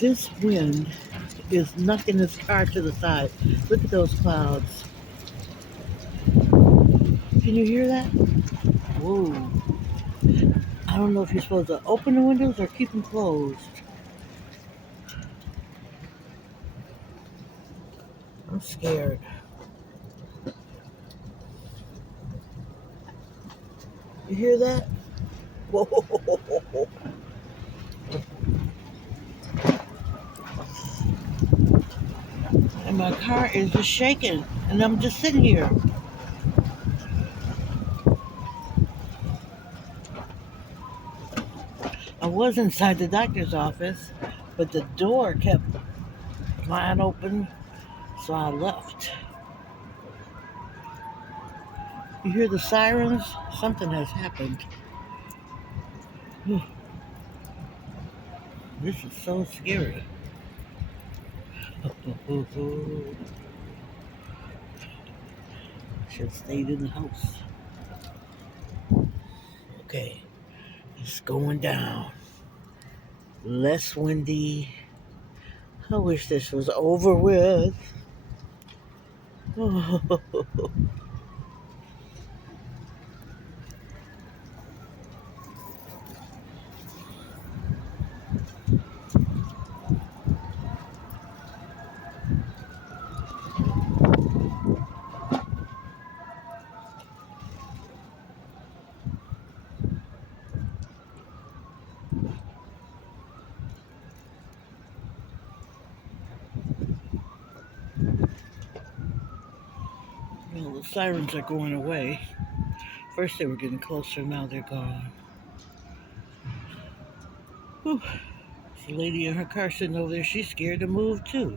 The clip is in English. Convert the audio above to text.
This wind is knocking this car to the side. Look at those clouds. Can you hear that? Whoa. I don't know if you're supposed to open the windows or keep them closed. I'm scared. You hear that? Whoa. And my car is just shaking. And I'm just sitting here. I was inside the doctor's office, but the door kept flying open, so I left. You hear the sirens? Something has happened. This is so scary. Should have stayed in the house. Okay, it's going down. Less windy. I wish this was over with. Well, the sirens are going away. First they were getting closer, now they're gone. Whew. The lady in her car sitting over there, she's scared to move too.